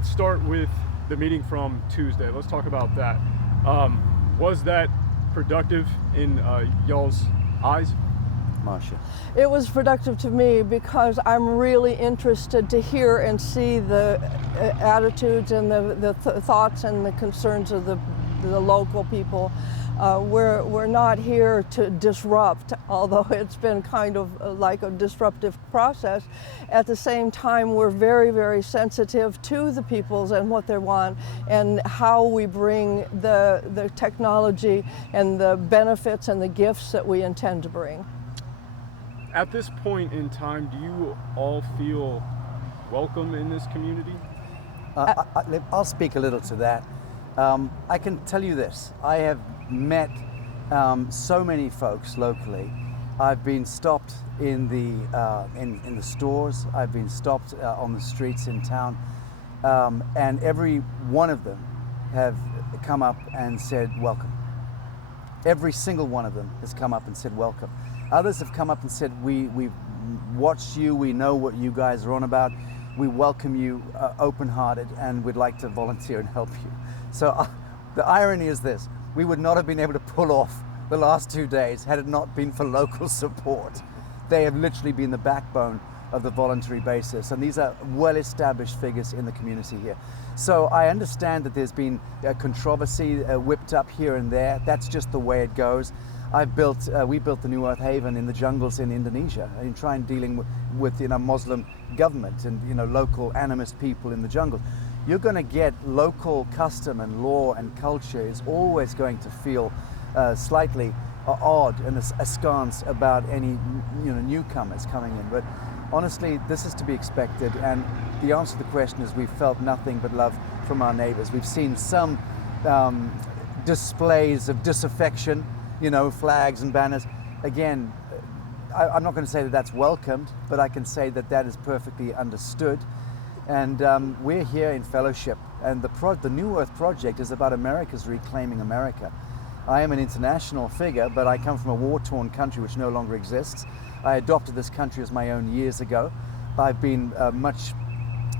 let's start with the meeting from Tuesday. Let's talk about that. Was that productive in y'all's eyes? Marcia. It was productive to me because I'm really interested to hear and see the attitudes and the thoughts and the concerns of the local people. We're not here to disrupt, although it's been kind of like a disruptive process. At the same time, we're very, very sensitive to the peoples and what they want and how we bring the technology and the benefits and the gifts that we intend to bring. At this point in time, do you all feel welcome in this community? I'll speak a little to that. I can tell you this. I have met so many folks locally. I've been stopped in the stores. I've been stopped on the streets in town. And every one of them have come up and said, welcome. Every single one of them has come up and said, welcome. Others have come up and said, we've watched you, we know what you guys are on about, we welcome you open-hearted, and we'd like to volunteer and help you. So the irony is this: we would not have been able to pull off the last 2 days had it not been for local support. They have literally been the backbone of the voluntary basis, and these are well-established figures in the community here. So I understand that there's been controversy whipped up here and there. That's just the way it goes. We built the New Earth Haven in the jungles in Indonesia, in trying dealing with Muslim government and local animist people in the jungles. You're going to get local custom and law and culture is always going to feel slightly odd and askance about any newcomers coming in. But honestly, this is to be expected, and the answer to the question is we've felt nothing but love from our neighbors. We've seen some displays of disaffection, flags and banners. Again, I'm not going to say that that's welcomed, but I can say that that is perfectly understood. And we're here in fellowship, and the New Earth Project is about America's reclaiming America. I am an international figure, but I come from a war-torn country which no longer exists. I adopted this country as my own years ago. I've been much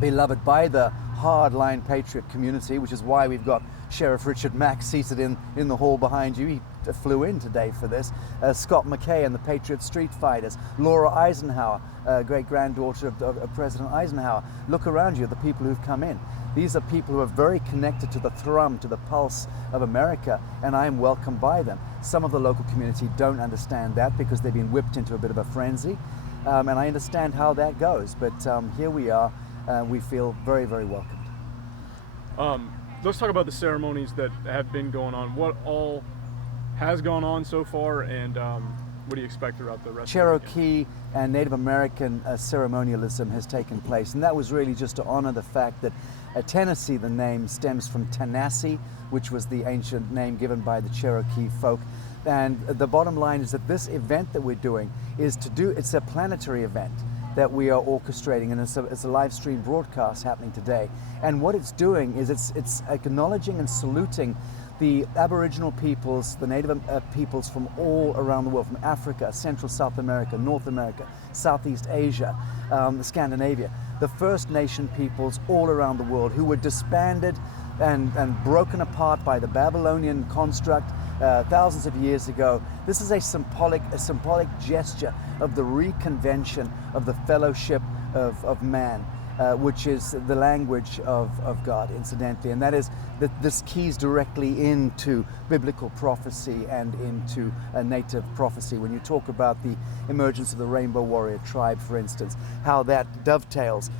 beloved by the hardline patriot community, which is why we've got Sheriff Richard Mack seated in the hall behind you. He flew in today for this. Scott McKay and the Patriot Street Fighters. Laura Eisenhower, great-granddaughter of President Eisenhower. Look around you, the people who've come in. These are people who are very connected to the thrum, to the pulse of America, and I am welcomed by them. Some of the local community don't understand that because they've been whipped into a bit of a frenzy, and I understand how that goes, but here we are. We feel very, very welcomed. Let's talk about the ceremonies that have been going on. What all has gone on so far, and what do you expect throughout the rest Cherokee of the weekend? and Native American ceremonialism has taken place, and that was really just to honor the fact that Tennessee, the name, stems from Tanasi, which was the ancient name given by the Cherokee folk. And the bottom line is that this event that we're doing it's a planetary event that we are orchestrating, and it's a live stream broadcast happening today. And what it's doing is it's acknowledging and saluting the Aboriginal peoples, the Native peoples from all around the world, from Africa, Central South America, North America, Southeast Asia, Scandinavia, the First Nation peoples all around the world who were disbanded and broken apart by the Babylonian construct thousands of years ago. This is a symbolic gesture of the reconvention of the fellowship of man, which is the language of God, incidentally. And that is that this keys directly into biblical prophecy and into native prophecy. When you talk about the emergence of the Rainbow Warrior tribe, for instance, how that dovetails.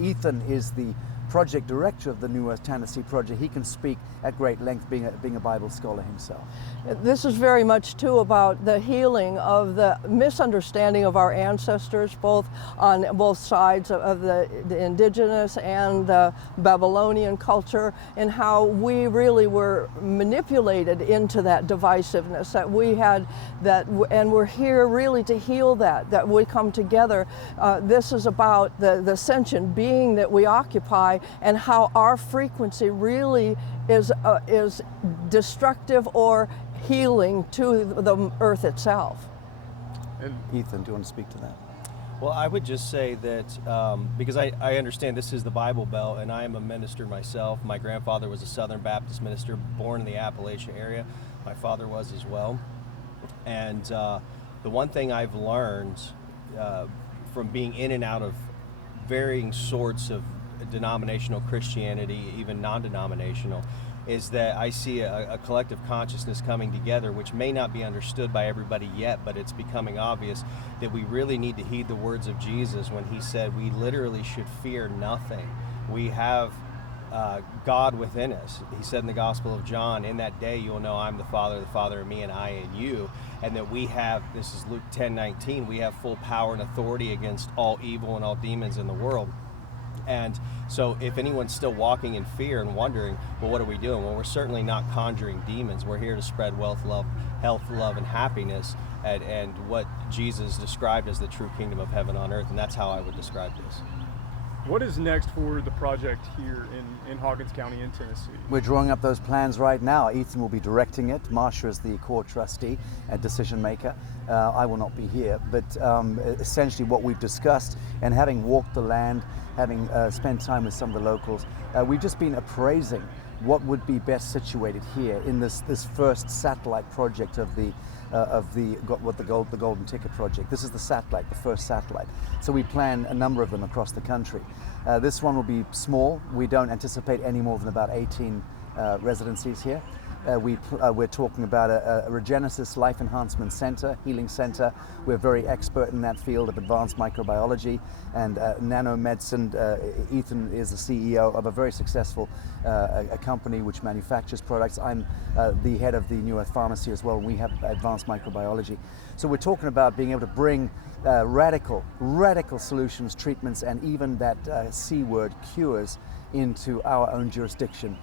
Ethan is the project director of the New Earth Tennessee Project. He can speak at great length, being a Bible scholar himself. This is very much too about the healing of the misunderstanding of our ancestors, both on both sides of the indigenous and the Babylonian culture, and how we really were manipulated into that divisiveness that we had, and we're here really to heal that we come together. This is about the ascension being that we occupy, and how our frequency really is destructive or healing to the earth itself. And Ethan, do you want to speak to that? Well, I would just say that because I understand this is the Bible Belt, and I am a minister myself. My grandfather was a Southern Baptist minister, born in the Appalachia area. My father was as well. And the one thing I've learned from being in and out of varying sorts of denominational Christianity, even non-denominational, is that I see a collective consciousness coming together, which may not be understood by everybody yet, but it's becoming obvious that we really need to heed the words of Jesus when he said we literally should fear nothing. We have God within us. He said in the Gospel of John, in that day you'll know I'm the Father in me, and I in you. And that we have, this is Luke 10:19, we have full power and authority against all evil and all demons in the world. And so if anyone's still walking in fear and wondering, well, what are we doing? Well, we're certainly not conjuring demons. We're here to spread wealth, love, health, love, and happiness, and what Jesus described as the true kingdom of heaven on earth. And that's how I would describe this. What is next for the project here in Hawkins County in Tennessee? We're drawing up those plans right now. Ethan will be directing it. Marsha is the core trustee and decision maker. I will not be here, but essentially what we've discussed, and having walked the land, having spent time with some of the locals, we've just been appraising what would be best situated here in this first satellite project of the Golden Ticket project. This is the satellite, the first satellite. So we plan a number of them across the country. This one will be small. We don't anticipate any more than about 18 residencies here. We're talking about a Regenesis Life Enhancement Center, Healing Center. We're very expert in that field of advanced microbiology and nanomedicine. Ethan is the CEO of a very successful a company which manufactures products. I'm the head of the New Earth Pharmacy as well. We have advanced microbiology. So we're talking about being able to bring radical solutions, treatments, and even that C word, cures, into our own jurisdiction,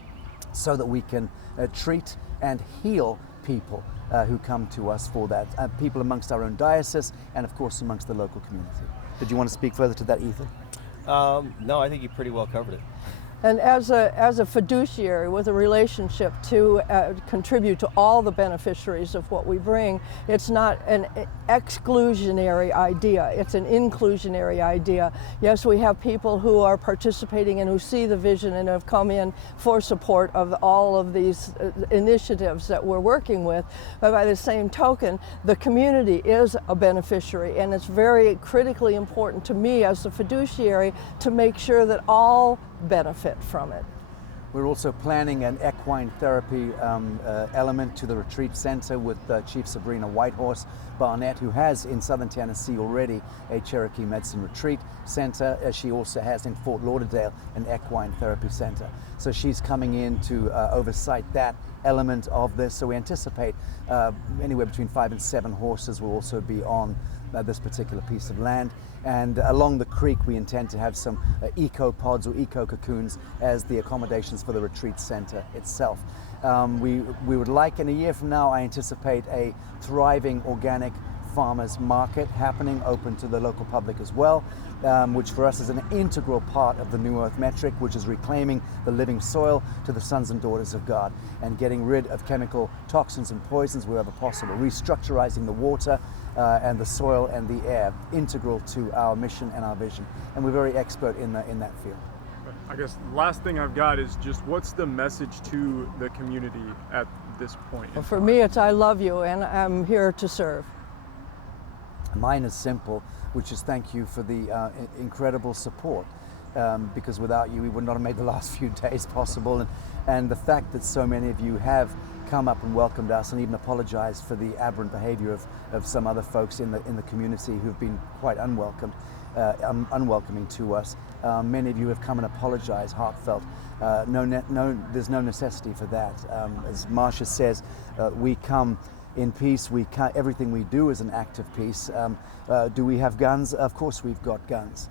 so that we can treat and heal people who come to us for that. People amongst our own diocese and of course amongst the local community. Did you want to speak further to that, Ethan? No, I think you pretty well covered it. And as a fiduciary with a relationship to contribute to all the beneficiaries of what we bring, it's not an exclusionary idea, it's an inclusionary idea. Yes, we have people who are participating and who see the vision and have come in for support of all of these initiatives that we're working with, but by the same token, the community is a beneficiary, and it's very critically important to me as a fiduciary to make sure that all benefit from it. We're also planning an equine therapy element to the retreat center with Chief Sabrina Whitehorse Barnett, who has in southern Tennessee already a Cherokee medicine retreat center. She also has in Fort Lauderdale an equine therapy center. So she's coming in to oversight that element of this. So we anticipate anywhere between 5 and 7 horses will also be on this particular piece of land. And along the creek, we intend to have some eco pods or eco cocoons as the accommodations for the retreat center itself. We would like, in a year from now, I anticipate a thriving organic farmers market happening, open to the local public as well, which for us is an integral part of the New Earth metric, which is reclaiming the living soil to the sons and daughters of God and getting rid of chemical toxins and poisons wherever possible, restructurizing the water and the soil and the air, integral to our mission and our vision. And we're very expert in that field. I guess the last thing I've got is just what's the message to the community at this point? Well, for me, it's I love you and I'm here to serve. Mine is simple, which is thank you for the incredible support, because without you we would not have made the last few days possible, and the fact that so many of you have come up and welcomed us and even apologized for the aberrant behavior of some other folks in the community who've been quite unwelcoming to us. Many of you have come and apologized heartfelt. There's no necessity for that. As Marsha says, we come in peace. Everything we do is an act of peace. Do we have guns? Of course we've got guns.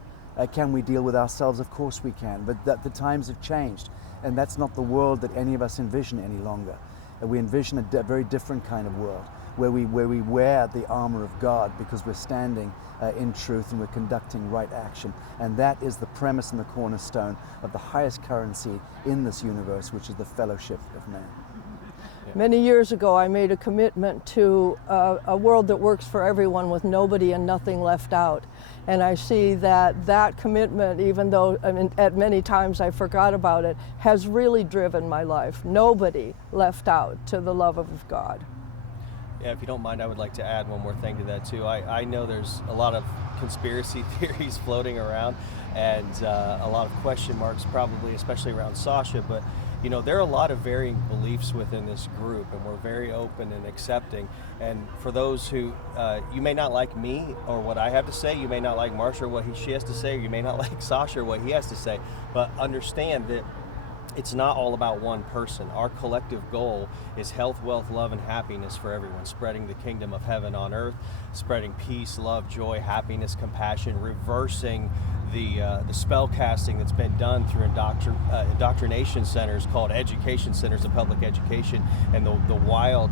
Can we deal with ourselves? Of course we can. But the times have changed, and that's not the world that any of us envision any longer. We envision a very different kind of world where we wear the armor of God because we're standing in truth and we're conducting right action. And that is the premise and the cornerstone of the highest currency in this universe, which is the fellowship of man. Many years ago, I made a commitment to a world that works for everyone with nobody and nothing left out. And I see that that commitment, even though at many times I forgot about it, has really driven my life. Nobody left out to the love of God. Yeah, if you don't mind, I would like to add one more thing to that too. I know there's a lot of conspiracy theories floating around, and a lot of question marks, probably, especially around Sasha. But you know, there are a lot of varying beliefs within this group, and we're very open and accepting. And for those who, you may not like me or what I have to say, you may not like Marsha or what she has to say, or you may not like Sasha or what he has to say, but understand that it's not all about one person. Our collective goal is health, wealth, love, and happiness for everyone, spreading the kingdom of heaven on earth, spreading peace, love, joy, happiness, compassion, reversing the spell casting that's been done through indoctrination centers called education centers of public education, and the wild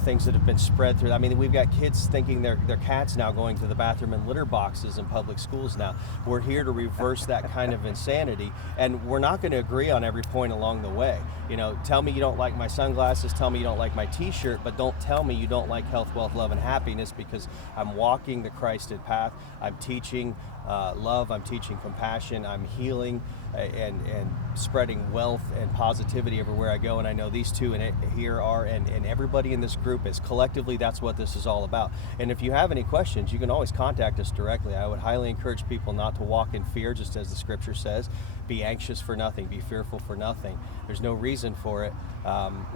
things that have been spread through. I mean, we've got kids thinking they're cats now going to the bathroom in litter boxes in public schools now. We're here to reverse that kind of insanity, and we're not going to agree on every point along the way. You know, tell me you don't like my sunglasses, tell me you don't like my t-shirt, but don't tell me you don't like health, wealth, love, and happiness, because I'm walking the Christed path. I'm teaching love, I'm teaching compassion, I'm healing and spreading wealth and positivity everywhere I go. And I know these two here are, and everybody in this group is collectively, that's what this is all about. And if you have any questions, you can always contact us directly. I would highly encourage people not to walk in fear, just as the scripture says. Be anxious for nothing, be fearful for nothing. There's no reason for it.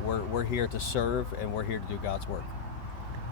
We're here to serve, and we're here to do God's work.